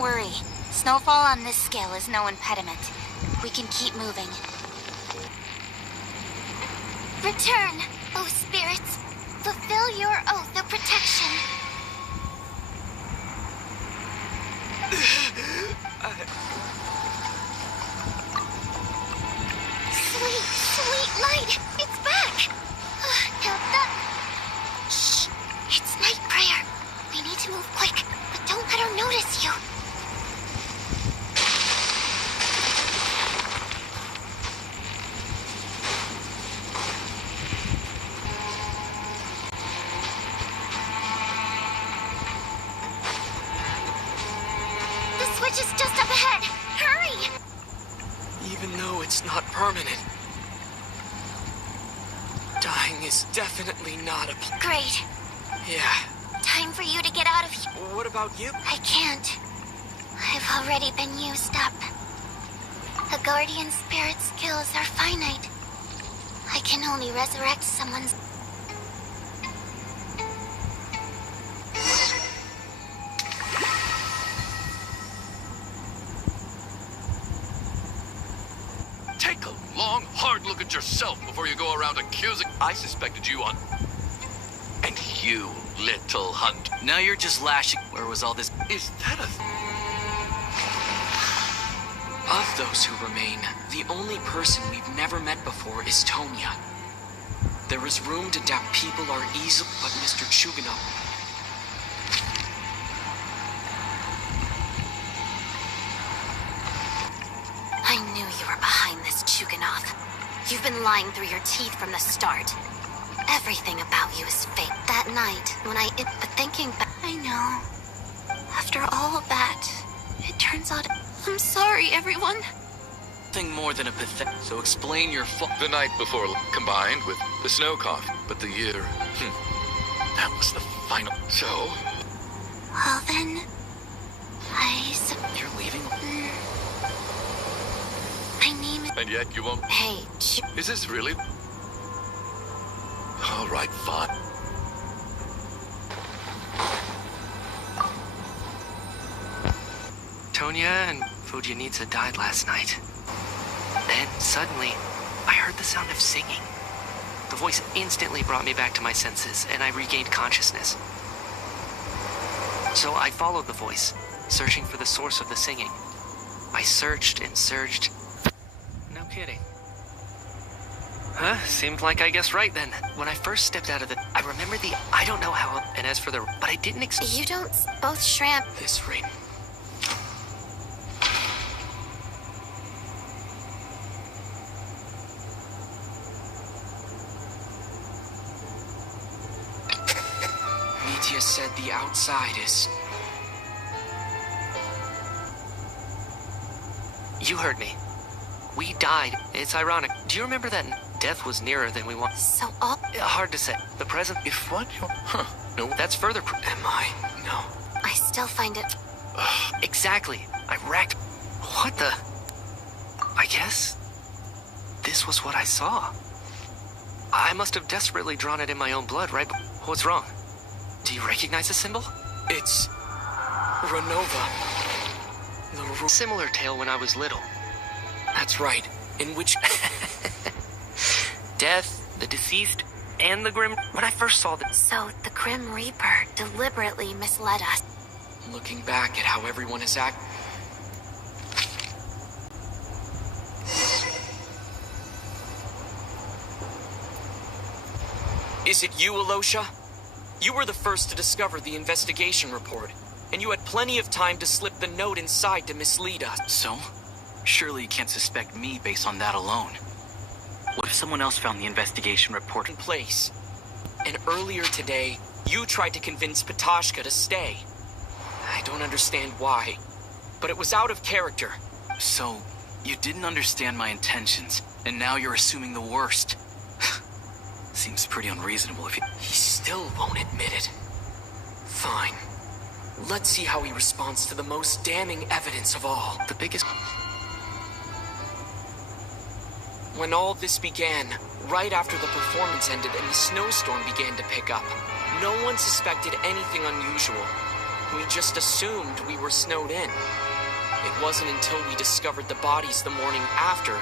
worry. Snowfall on this scale is no impediment. We can keep moving. Return, O spirits. Fulfill your oath of protection. Sweet, sweet light! It's back! Now that... Shh! It's night prayer. We need to move quick, but don't let her notice you. The switch is just up ahead. Hurry! Even though it's not permanent, dying is definitely not a Great. Yeah. Time for you to get out of here. What about you? I can't. I've already been used up. A guardian spirit's skills are finite. I can only resurrect someone's... Take a long, hard look at yourself before you go around accusing... I suspected you on... And you, little hunt. Now you're just lashing. Where was all this? Is that a... Of those who remain, the only person we've never met before is Tonya. There is room to doubt people are easy, but Mr. Chugano... I knew you were behind this, Chuganoth. You've been lying through your teeth from the start. Everything about you is fake. That night, when but thinking back, I know. After all of that, it turns out... I'm sorry, everyone. Nothing more than a pathetic. So explain your The night before, combined with the snow cough. But the year... that was the final... So... Well then... You're leaving? My name is... And yet you won't... Hey, Is this really... All right, fine. Tonya and Fujinitsa died last night. Then, suddenly, I heard the sound of singing. The voice instantly brought me back to my senses, and I regained consciousness. So I followed the voice, searching for the source of the singing. I searched and searched. No kidding. Huh? Seemed like I guessed right then. When I first stepped out of the... I remember the... I don't know how... And as for the... But I didn't You don't... Both shrimp... This rate... Mitya said the outside is... You heard me. We died. It's ironic. Do you remember that death was nearer than we want? So all... Hard to say. The present... If what you... No. That's further proof. Am I? No. I still find it... Exactly. I racked... What the... I guess... This was what I saw. I must have desperately drawn it in my own blood, right? What's wrong? Do you recognize the symbol? It's... Renova. Similar tale when I was little. That's right. In which... Death, the deceased, and the Grim... When I first saw the... So the Grim Reaper deliberately misled us. Looking back at how everyone has acted... Is it you, Alosha? You were the first to discover the investigation report, and you had plenty of time to slip the note inside to mislead us. So? Surely you can't suspect me based on that alone. What if someone else found the investigation report In place. And earlier today, you tried to convince Patashka to stay. I don't understand why, but it was out of character. So, you didn't understand my intentions, and now you're assuming the worst. Seems pretty unreasonable if you... He still won't admit it. Fine. Let's see how he responds to the most damning evidence of all. The biggest... When all this began, right after the performance ended and the snowstorm began to pick up, no one suspected anything unusual. We just assumed we were snowed in. It wasn't until we discovered the bodies the morning after.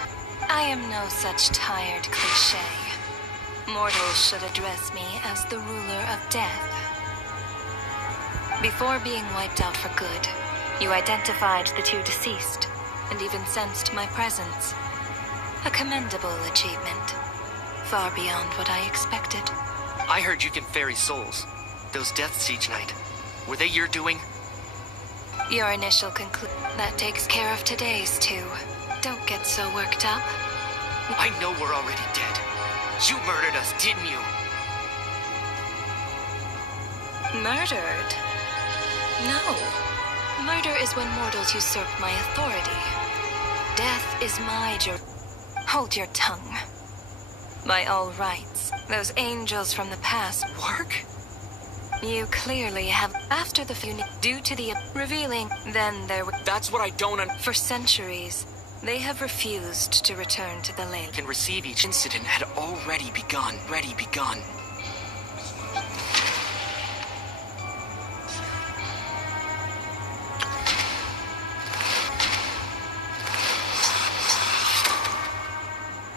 I am no such tired cliché. Mortals should address me as the ruler of death. Before being wiped out for good, you identified the two deceased, and even sensed my presence. A commendable achievement. Far beyond what I expected. I heard you can ferry souls. Those deaths each night. Were they your doing? Your initial conclusion. That takes care of today's too. Don't get so worked up. I know we're already dead. You murdered us, didn't you? Murdered? No. Murder is when mortals usurp my authority. Death is my Hold your tongue. By all rights, those angels from the past work? You clearly have, after the due to the revealing, then there were... That's what I don't For centuries, they have refused to return to the lake. Can receive each incident had already begun.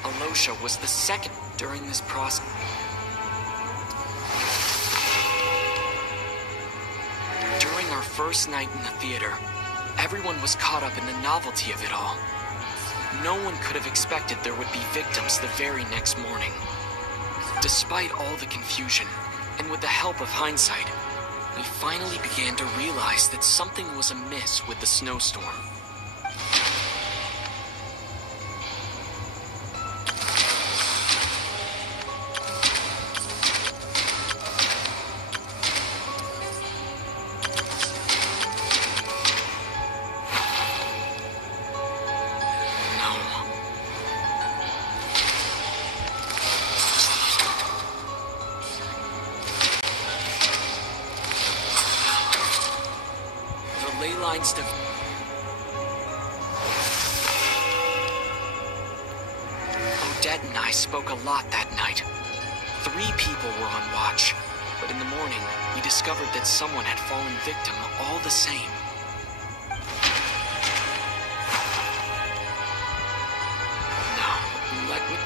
Alosha was the second during this process. During our first night in the theater, everyone was caught up in the novelty of it all. No one could have expected there would be victims the very next morning. Despite all the confusion, and with the help of hindsight, we finally began to realize that something was amiss with the snowstorm. Odette and I spoke a lot that night. 3 people were on watch, but in the morning, we discovered that someone had fallen victim all the same. Now, let me...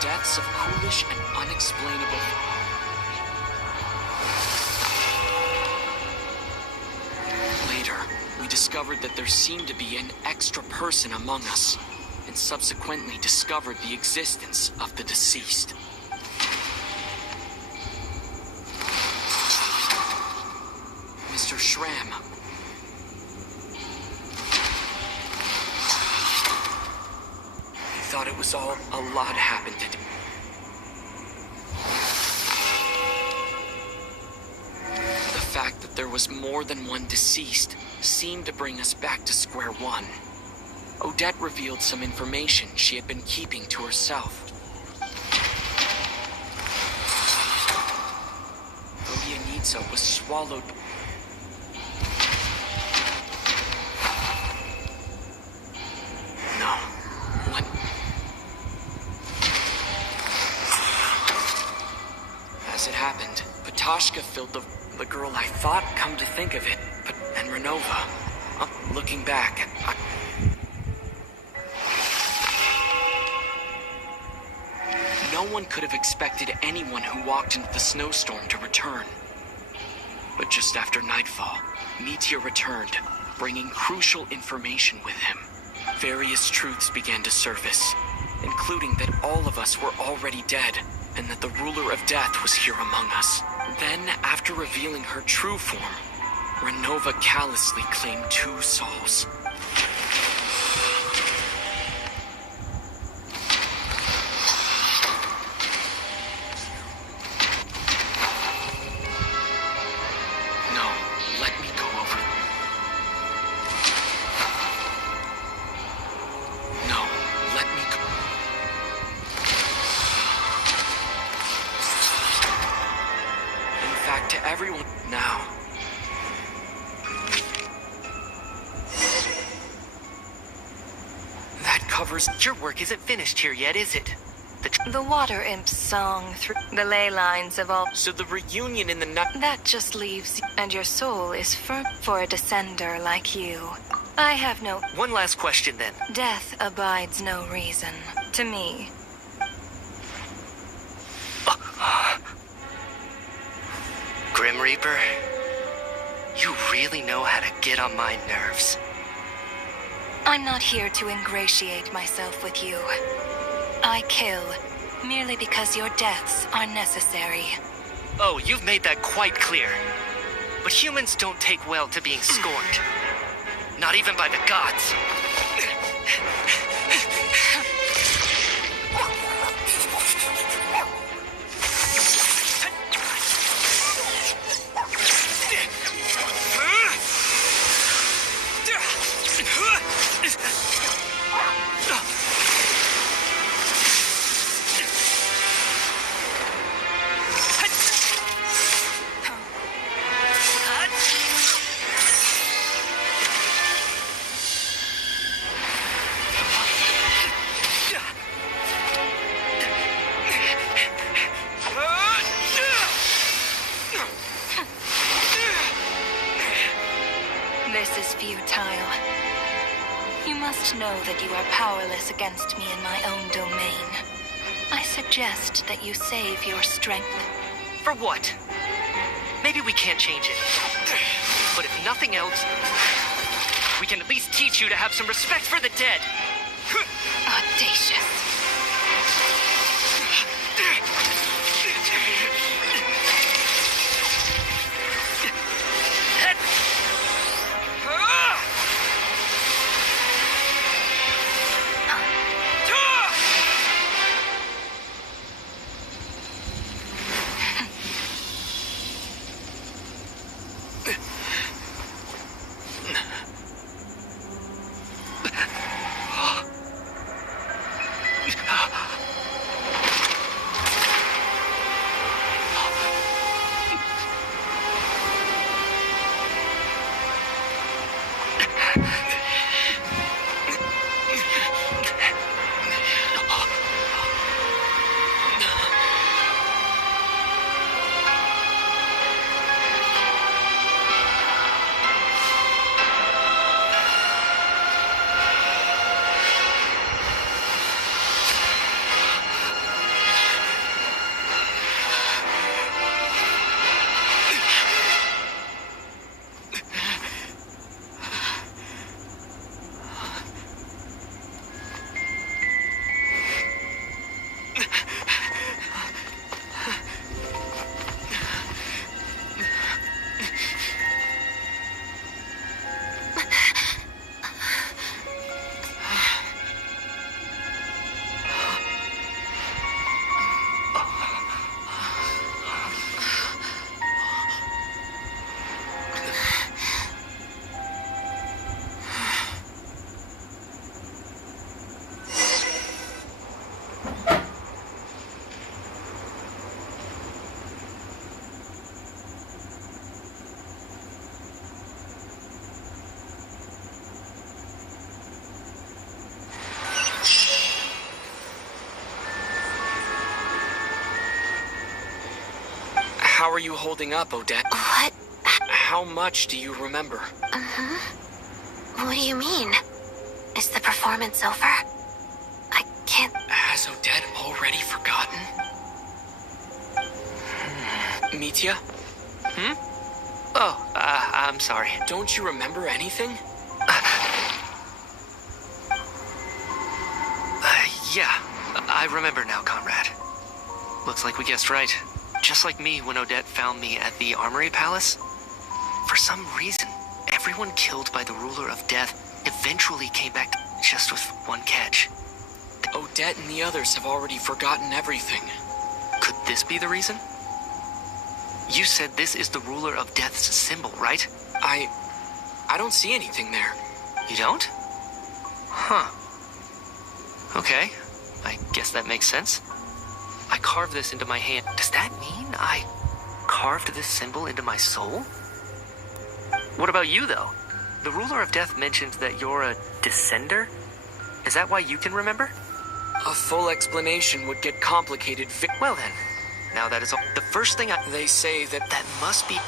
Deaths of foolish and unexplainable. Later, we discovered that there seemed to be an extra person among us, and subsequently discovered the existence of the deceased. Mr. Schramm. Thought it was all a lot happened to The fact that there was more than one deceased seemed to bring us back to square one. Odette revealed some information she had been keeping to herself. Tsaritsa was swallowed. No. What? As it happened, Patoshka filled the girl I thought, come to think of it, and Renova. Looking back, no one could have expected anyone who walked into the snowstorm to return. But just after nightfall, Meteor returned, bringing crucial information with him. Various truths began to surface, including that all of us were already dead, and that the ruler of death was here among us. Then, after revealing her true form, Renova callously claimed 2 souls. No, let me go over. No, let me go. In fact, to everyone now. covers... Your work isn't finished here yet, is it? The water imp's song through the ley lines of all... So the reunion in the night... That just leaves you, and your soul is firm for a descender like you. I have no... One last question, then. Death abides no reason. To me. Grim Reaper, you really know how to get on my nerves. I'm not here to ingratiate myself with you. I kill, merely because your deaths are necessary. Oh, you've made that quite clear. But humans don't take well to being scorned. Not even by the gods. This is futile. You must know that you are powerless against me in my own domain. I suggest that you save your strength. For what? Maybe we can't change it. But if nothing else, we can at least teach you to have some respect for the dead. Audacious. How are you holding up, Odette? What? How much do you remember? What do you mean? Is the performance over? I can't... Has Odette already forgotten? Mitya? Oh, I'm sorry. Don't you remember anything? Yeah, I remember now, Conrad. Looks like we guessed right. Just like me when Odette found me at the Armory Palace. For some reason, everyone killed by the Ruler of Death eventually came back just with one catch. Odette and the others have already forgotten everything. Could this be the reason? You said this is the Ruler of Death's symbol, right? I don't see anything there. You don't? Huh. Okay, I guess that makes sense. I carved this into my hand. Does that mean I carved this symbol into my soul? What about you, though? The Ruler of Death mentioned that you're a descender? Is that why you can remember? A full explanation would get complicated. Well then, now that is all. The first thing They say that that must be...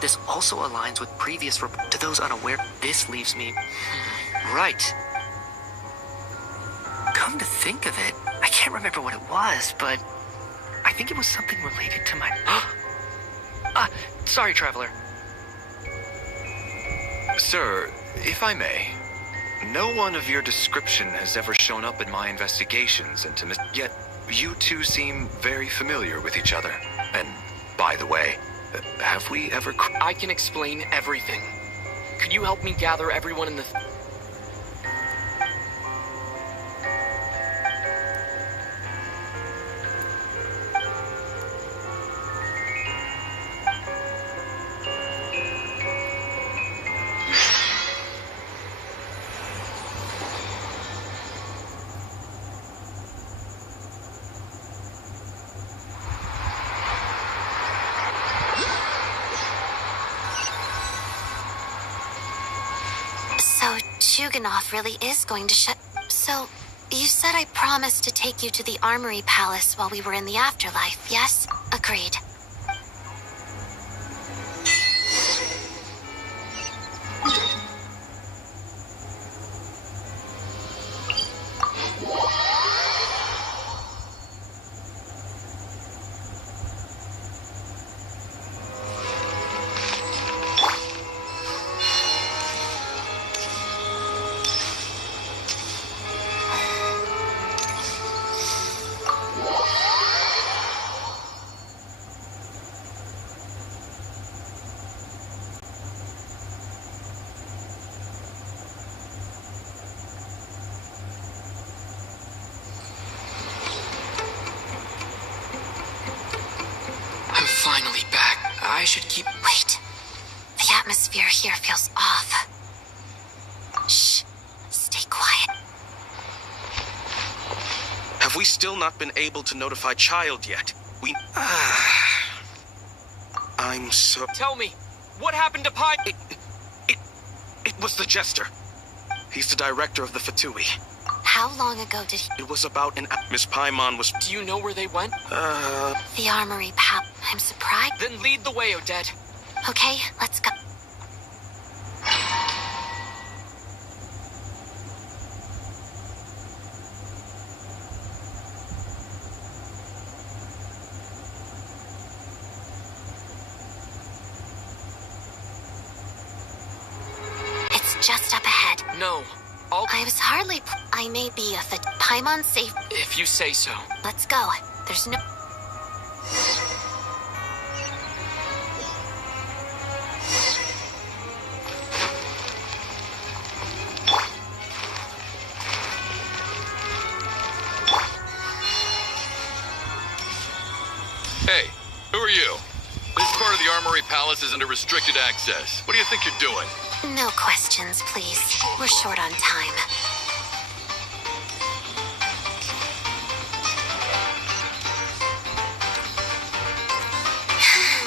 This also aligns with previous to those unaware. This leaves me... Right. Come to think of it, I can't remember what it was, but I think it was something related to my... sorry, Traveler. Sir, if I may, no one of your description has ever shown up in my investigations into yet you two seem very familiar with each other. And by the way, have we ever... I can explain everything. Could you help me gather everyone in the... Chuganov really is going to shut... So, you said I promised to take you to the Armory Palace while we were in the afterlife, yes? Agreed. Finally back. I should keep... Wait. The atmosphere here feels off. Shh. Stay quiet. Have we still not been able to notify Child yet? I'm so... Tell me, what happened to Pai... It was the Jester. He's the director of the Fatui. How long ago did he... It was about an... Miss Paimon was... Do you know where they went? The Armory Palace. I'm surprised. Then lead the way, Odette. Okay, let's go. It's just up ahead. No. I was hardly... I may be a Paimon safe... If you say so. Let's go. There's no... Hey, who are you? This part of the Armory Palace is under restricted access. What do you think you're doing? No questions, please. We're short on time.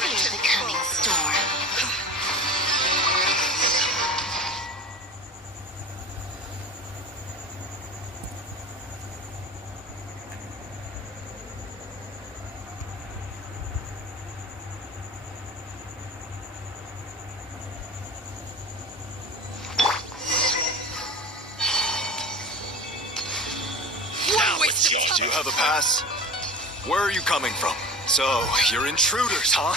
Fear the coming storm. Do you have a pass? Where are you coming from? So, you're intruders, huh?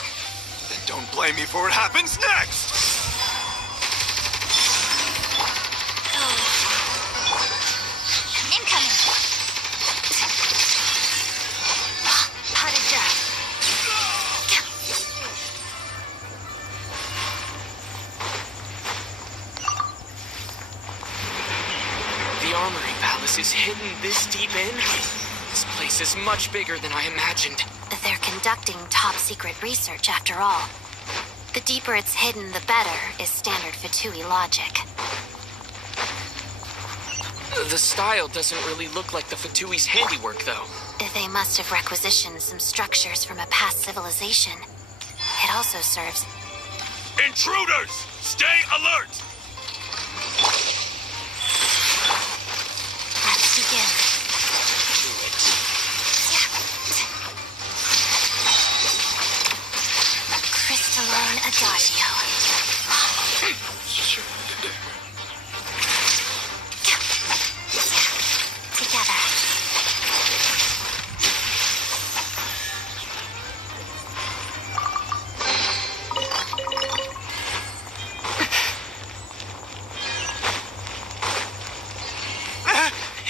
Then don't blame me for what happens next! Incoming! Pot of death. The Armory Palace is hidden this deep in? This place is much bigger than I imagined. They're conducting top-secret research, after all. The deeper it's hidden, the better, is standard Fatui logic. The style doesn't really look like the Fatui's handiwork, though. They must have requisitioned some structures from a past civilization. It also serves... Intruders! Stay alert! One adagio. Together.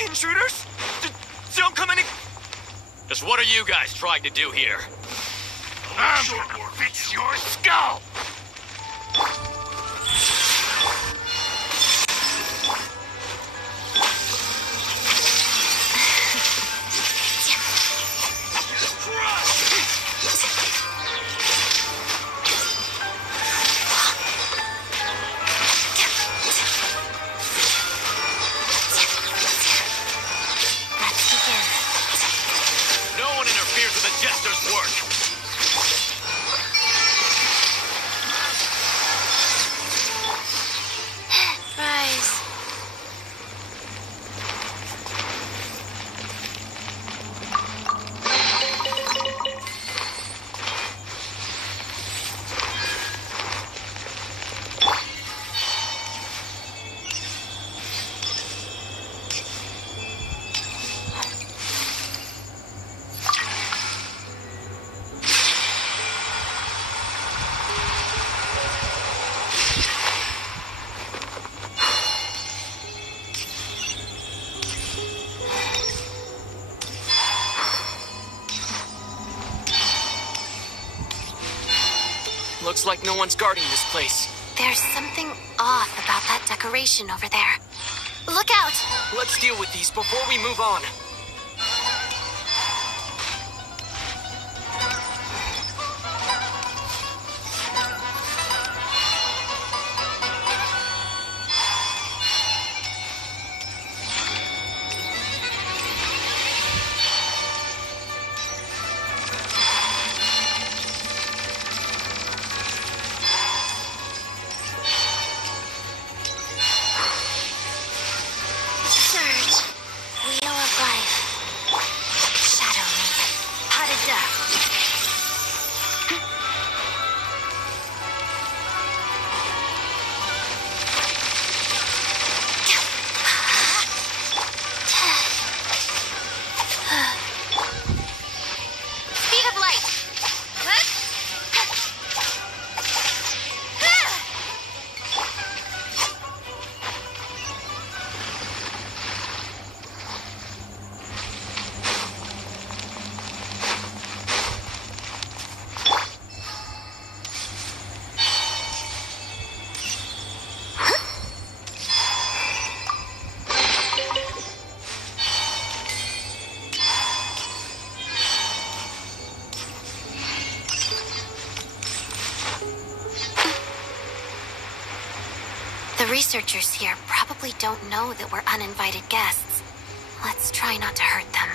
Intruders? Don't come any... Just what are you guys trying to do here? Fix your skull! Let's begin. No one interferes with the Jester's work! Rise. Looks like no one's guarding this place. There's something off about that decoration over there. Look out! Let's deal with these before we move on. Surge. Wheel of life. Shadow me. Harada. Speed of light. The researchers here probably don't know that we're uninvited guests. Let's try not to hurt them.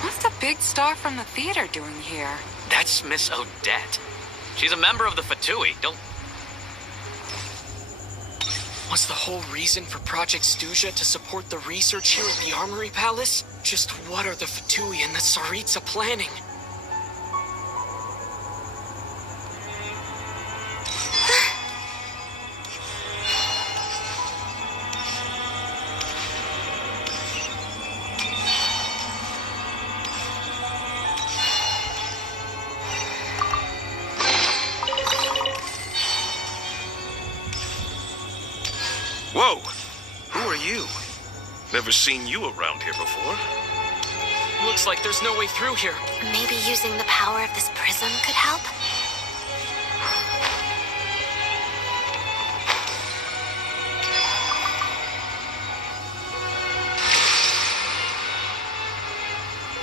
What's the big star from the theater doing here? That's Miss Odette. She's a member of the Fatui. Don't... Was the whole reason for Project Stuja to support the research here at the Armory Palace? Just what are the Fatui and the Tsaritsa planning? Whoa! Who are you? Never seen you around here before. Looks like there's no way through here. Maybe using the power of this prism could help?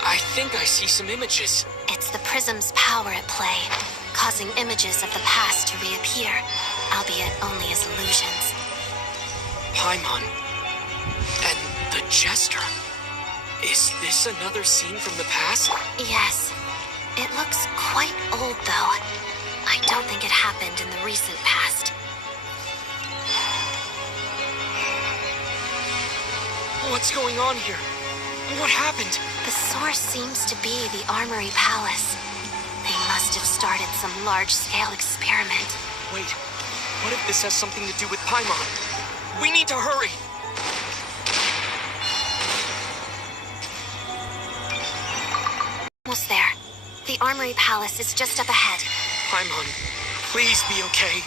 I think I see some images. It's the prism's power at play, causing images of the past to reappear, albeit only as illusions. Paimon. And the Jester. Is this another scene from the past? Yes. It looks quite old, though. I don't think it happened in the recent past. What's going on here? What happened? The source seems to be the Armory Palace. They must must have started some large-scale experiment. Wait, what if this has something to do with Paimon? We need to hurry! Almost there. The Armory Palace is just up ahead. Paimon, please be okay.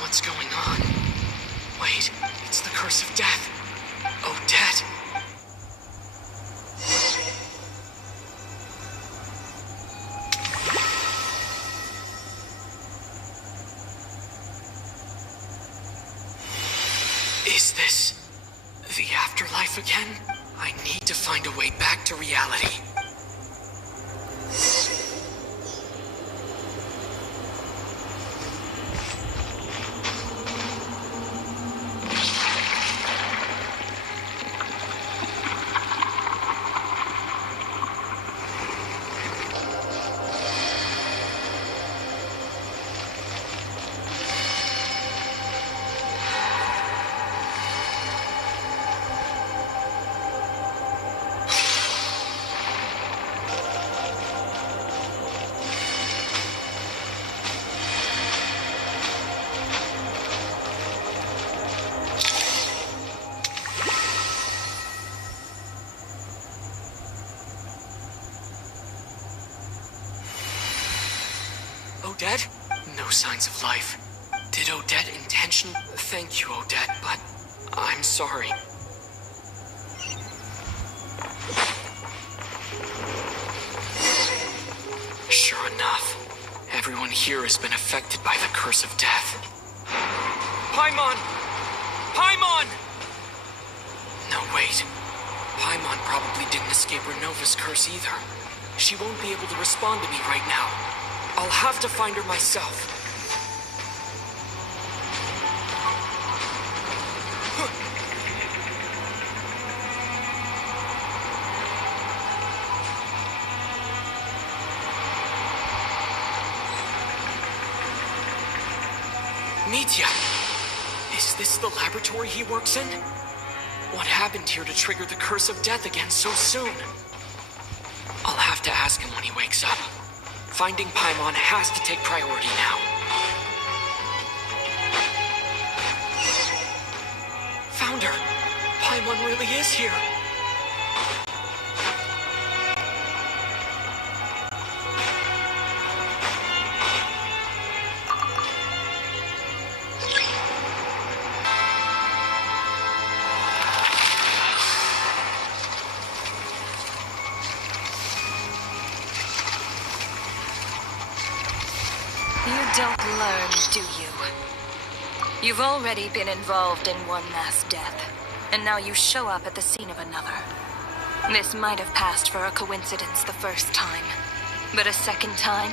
What's going on? Wait, it's the curse of death. Odette. Is this the afterlife again? I need to find a way back to reality. Odette? No signs of life. Did Odette intentionally? Thank you, Odette, but I'm sorry. Sure enough, everyone here has been affected by the curse of death. Paimon! Paimon! No, wait. Paimon probably didn't escape Renova's curse either. She won't be able to respond to me right now. I'll have to find her myself. Mitya! Is this the laboratory he works in? What happened here to trigger the curse of death again so soon? I'll have to ask him when he wakes up. Finding Paimon has to take priority now. Found her! Paimon really is here! Don't learn, do you? You've already been involved in one mass death, and now you show up at the scene of another. This might have passed for a coincidence the first time, but a second time?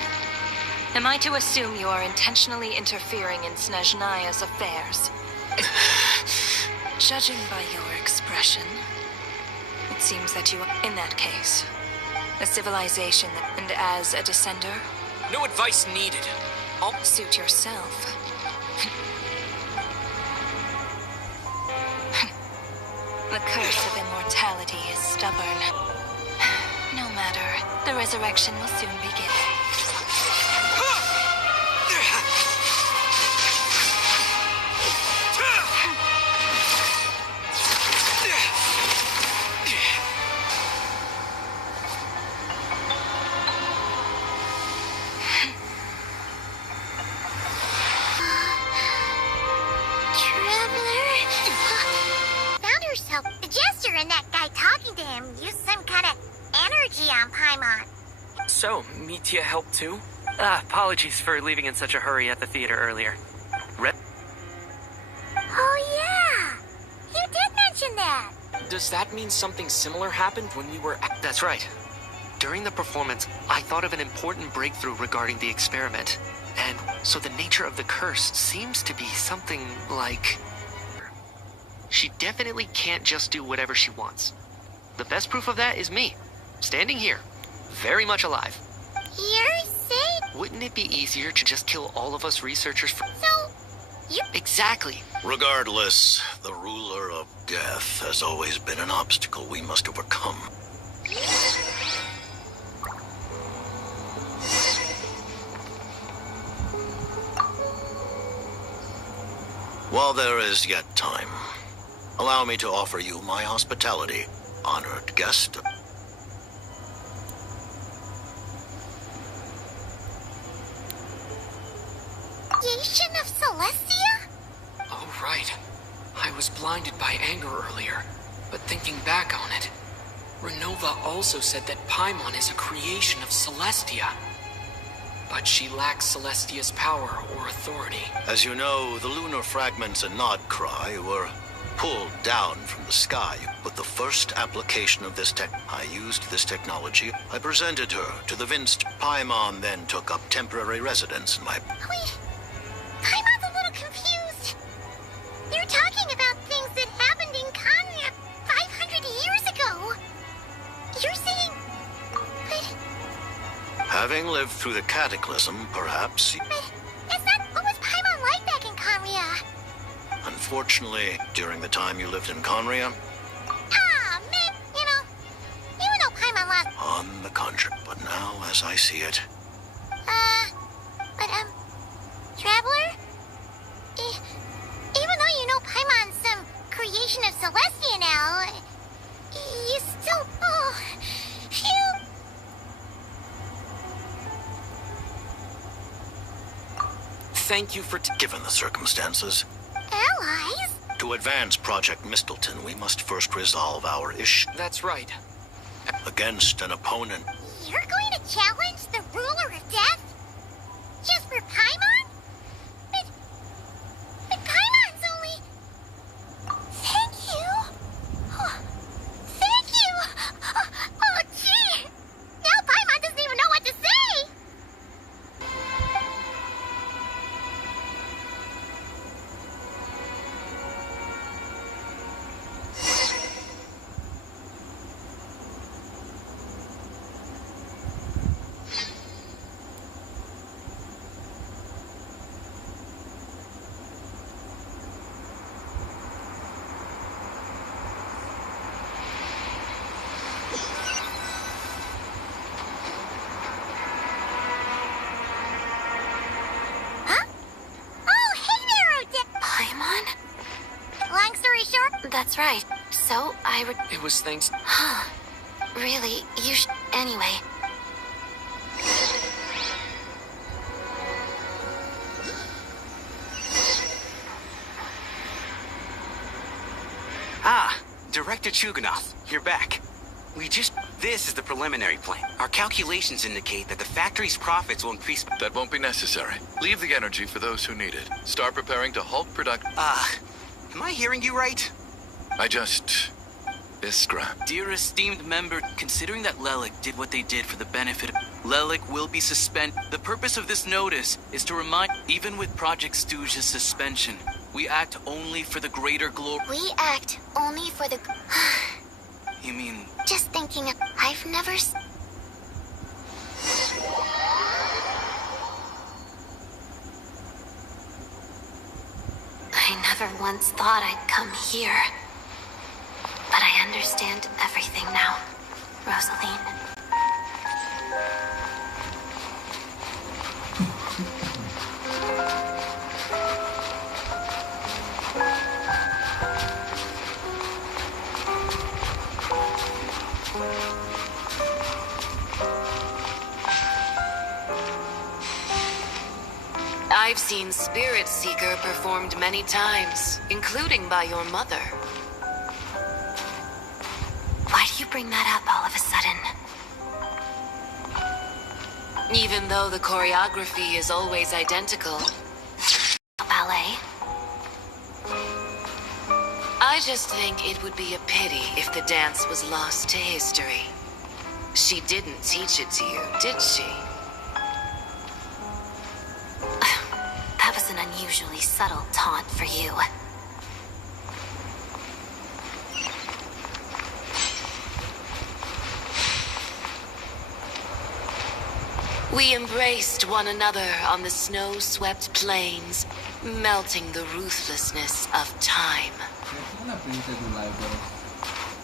Am I to assume you are intentionally interfering in Snezhnaya's affairs? Judging by your expression, it seems that you are, in that case, a civilization and as a descender? No advice needed. Suit yourself. The curse of immortality is stubborn. No matter, the resurrection will soon begin. So, Mitya helped too? Apologies for leaving in such a hurry at the theater earlier. Oh yeah! You did mention that! Does that mean something similar happened when we were at— That's right. During the performance, I thought of an important breakthrough regarding the experiment. And so the nature of the curse seems to be something like... She definitely can't just do whatever she wants. The best proof of that is me, standing here, very much alive. You're saying Wouldn't it be easier to just kill all of us researchers for— So, you— Exactly. Regardless, the ruler of death has always been an obstacle we must overcome. While there is yet time, allow me to offer you my hospitality, honored guest. Creation of Celestia? Oh, right. I was blinded by anger earlier, but thinking back on it, Renova also said that Paimon is a creation of Celestia. But she lacks Celestia's power or authority. As you know, the lunar fragments in Nodcry were pulled down from the sky. But the first application of this I used this technology. I presented her to the Vinst. Paimon then took up temporary residence in my... Wait, Paimon's a little confused. You're talking about things that happened in Kanya 500 years ago. You're saying... But... Having lived through the cataclysm, perhaps... But is that... What was Paimon like back in Kanya? Unfortunately, during the time you lived in Conria... Ah, man, you know Paimon lost... On the contrary, but now as I see it... Traveler? Even though you know Paimon's some creation of Celestia now, you still... Oh, you... Thank you for Given the circumstances... Allies? To advance Project Mistleton, we must first resolve our issue. That's right. Against an opponent. You're going to challenge the ruler of death? Just for Paimon? But Paimon's only... Thank you. Oh, thank you. Oh, gee. Now Paimon doesn't even know what to say. That's right. So, It was thanks... Huh. Really, Anyway. Ah, Director Chuganov, you're back. This is the preliminary plan. Our calculations indicate that the factory's profits will increase... That won't be necessary. Leave the energy for those who need it. Start preparing to halt production. Am I hearing you right? This scrap. Dear esteemed member, considering that Lelik did what they did for the benefit of... Lelik will be suspended. The purpose of this notice is to remind, even with Project Stooge's suspension, we act only for the greater glory. We act only for the... You mean... Just thinking, I've never... I never once thought I'd come here. But I understand everything now, Rosaline. I've seen Spirit Seeker performed many times, including by your mother. Why do you bring that up all of a sudden? Even though the choreography is always identical. Ballet? I just think it would be a pity if the dance was lost to history. She didn't teach it to you, did she? That was an unusually subtle taunt for you. We embraced one another on the snow-swept plains, melting the ruthlessness of time.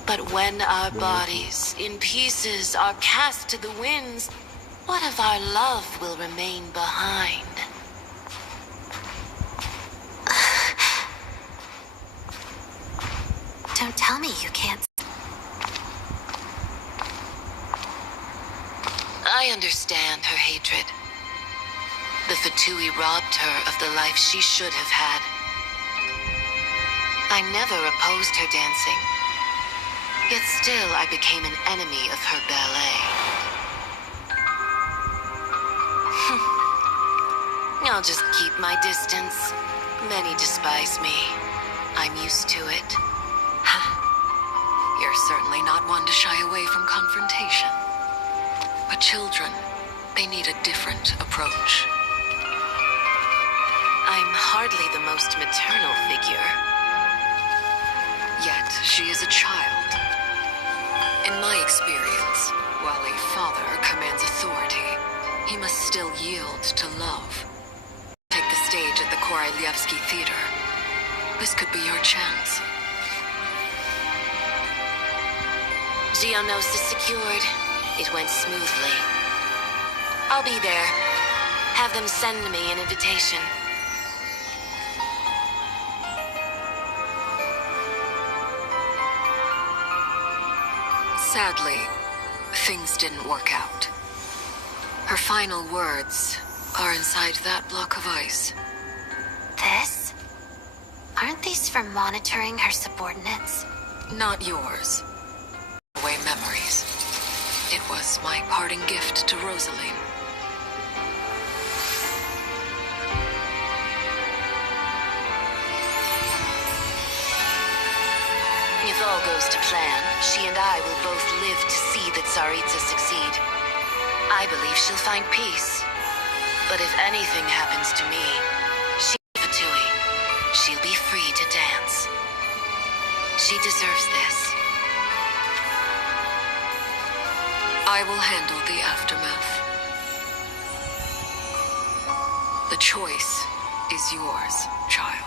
But when our bodies, in pieces, are cast to the winds, what of our love will remain behind? Don't tell me you can't. I understand her hatred. The Fatui robbed her of the life she should have had. I never opposed her dancing. Yet still I became an enemy of her ballet. I'll just keep my distance. Many despise me. I'm used to it. You're certainly not one to shy away from confrontation. But children, they need a different approach. I'm hardly the most maternal figure. Yet she is a child. In my experience, while a father commands authority, he must still yield to love. Take the stage at the Korolyevsky Theater. This could be your chance. Geonosis secured. It went smoothly. I'll be there. Have them send me an invitation. Sadly, things didn't work out. Her final words are inside that block of ice. This? Aren't these for monitoring her subordinates? Not yours. Away memories. It was my parting gift to Rosaline. If all goes to plan, she and I will both live to see that Tsaritsa succeed. I believe she'll find peace. But if anything happens to me, she'll be free to dance. She deserves this. I will handle the aftermath. The choice is yours, child.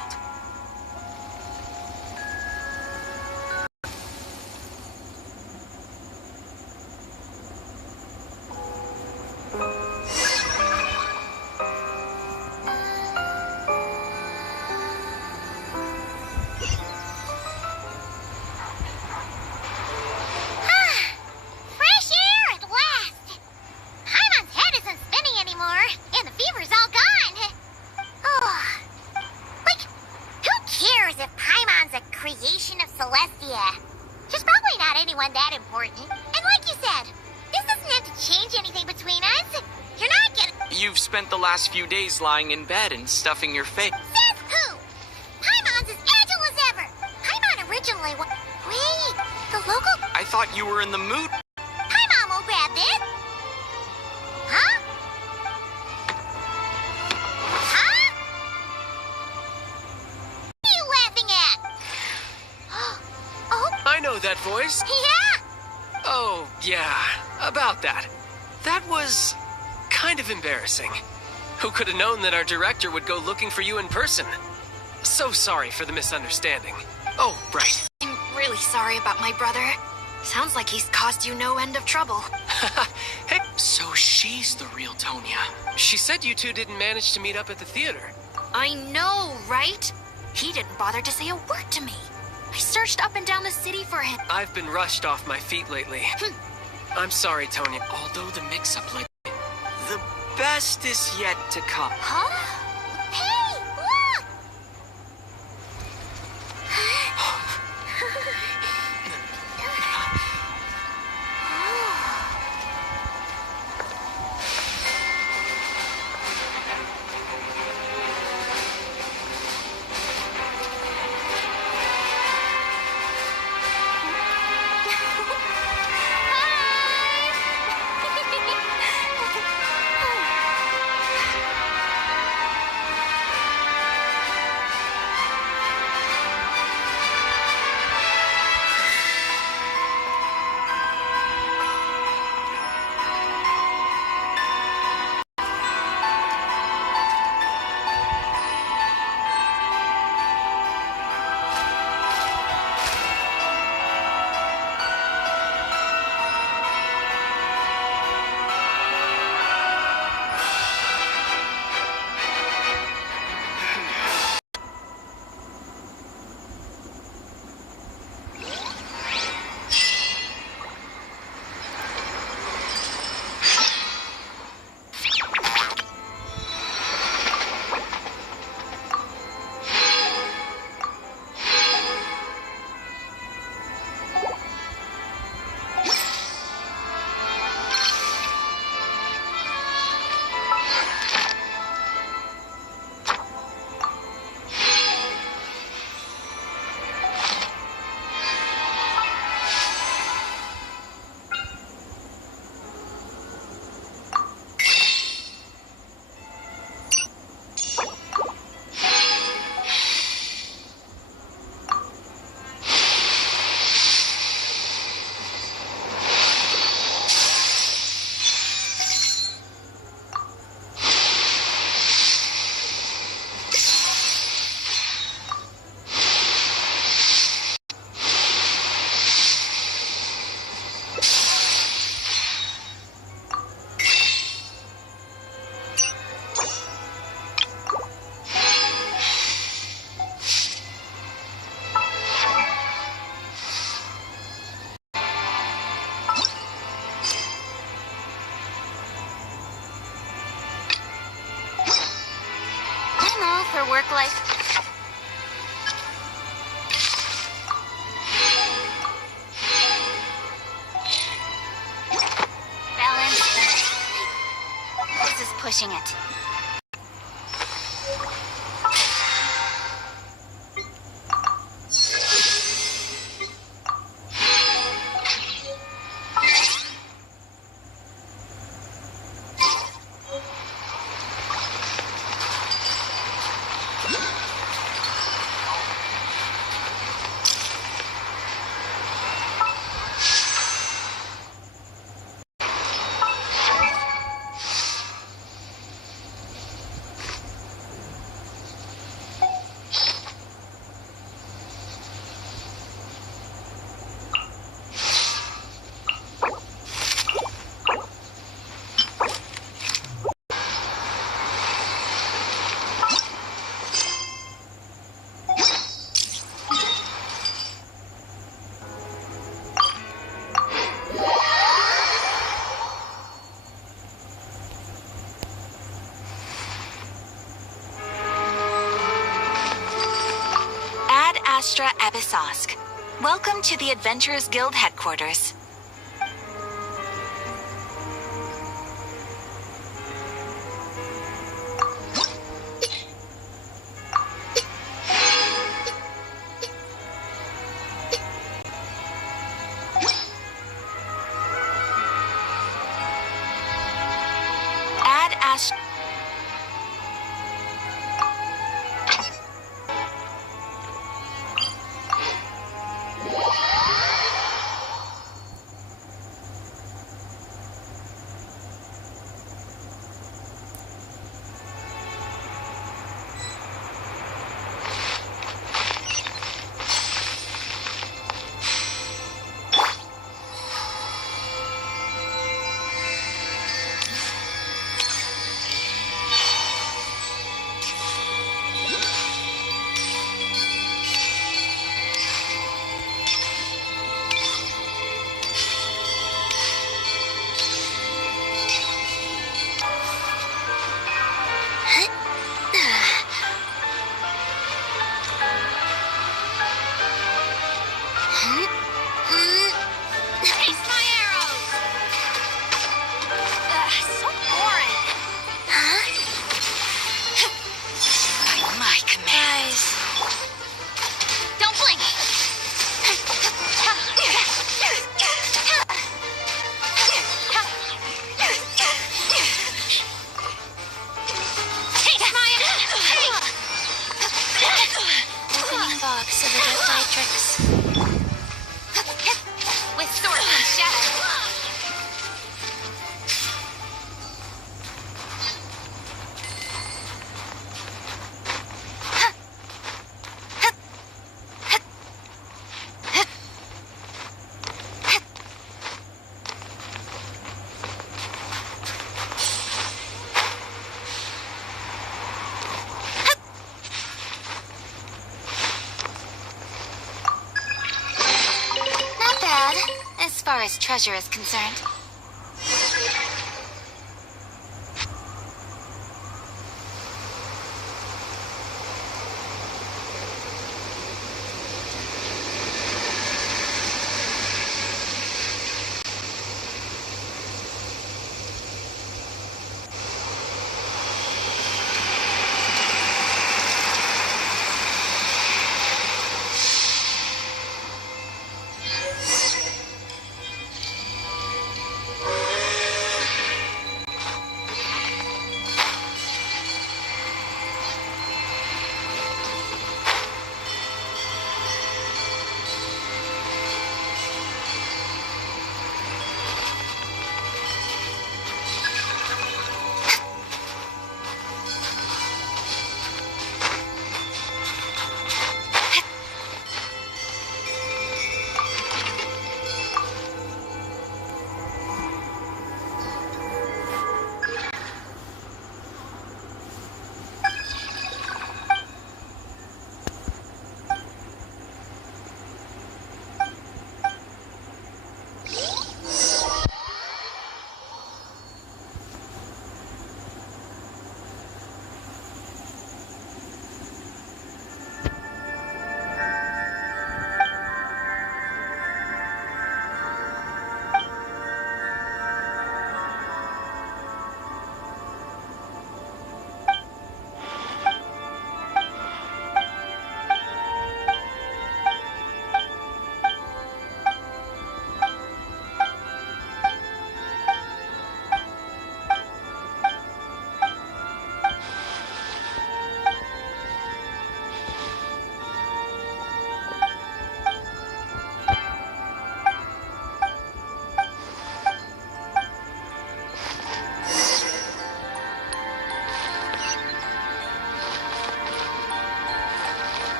Few days lying in bed and stuffing your face. Says who? Paimon's as agile as ever. Paimon originally was... Wait, the local... I thought you were in the mood. Paimon will grab this. Huh? Huh? What are you laughing at? Oh. I know that voice. Yeah? Oh, yeah. About that. That was kind of embarrassing. Who could have known that our director would go looking for you in person? So sorry for the misunderstanding. Oh, right. I'm really sorry about my brother. Sounds like he's caused you no end of trouble. Hey, so she's the real Tonya. She said you two didn't manage to meet up at the theater. I know, right? He didn't bother to say a word to me. I searched up and down the city for him. I've been rushed off my feet lately. I'm sorry, Tonya. Although the mix-up led... The best is yet to come. Huh? Hey, look! for work life. Balance. This is pushing it. Abyssosk. Welcome to the Adventurers Guild headquarters. Ad Astra. As far as treasure is concerned.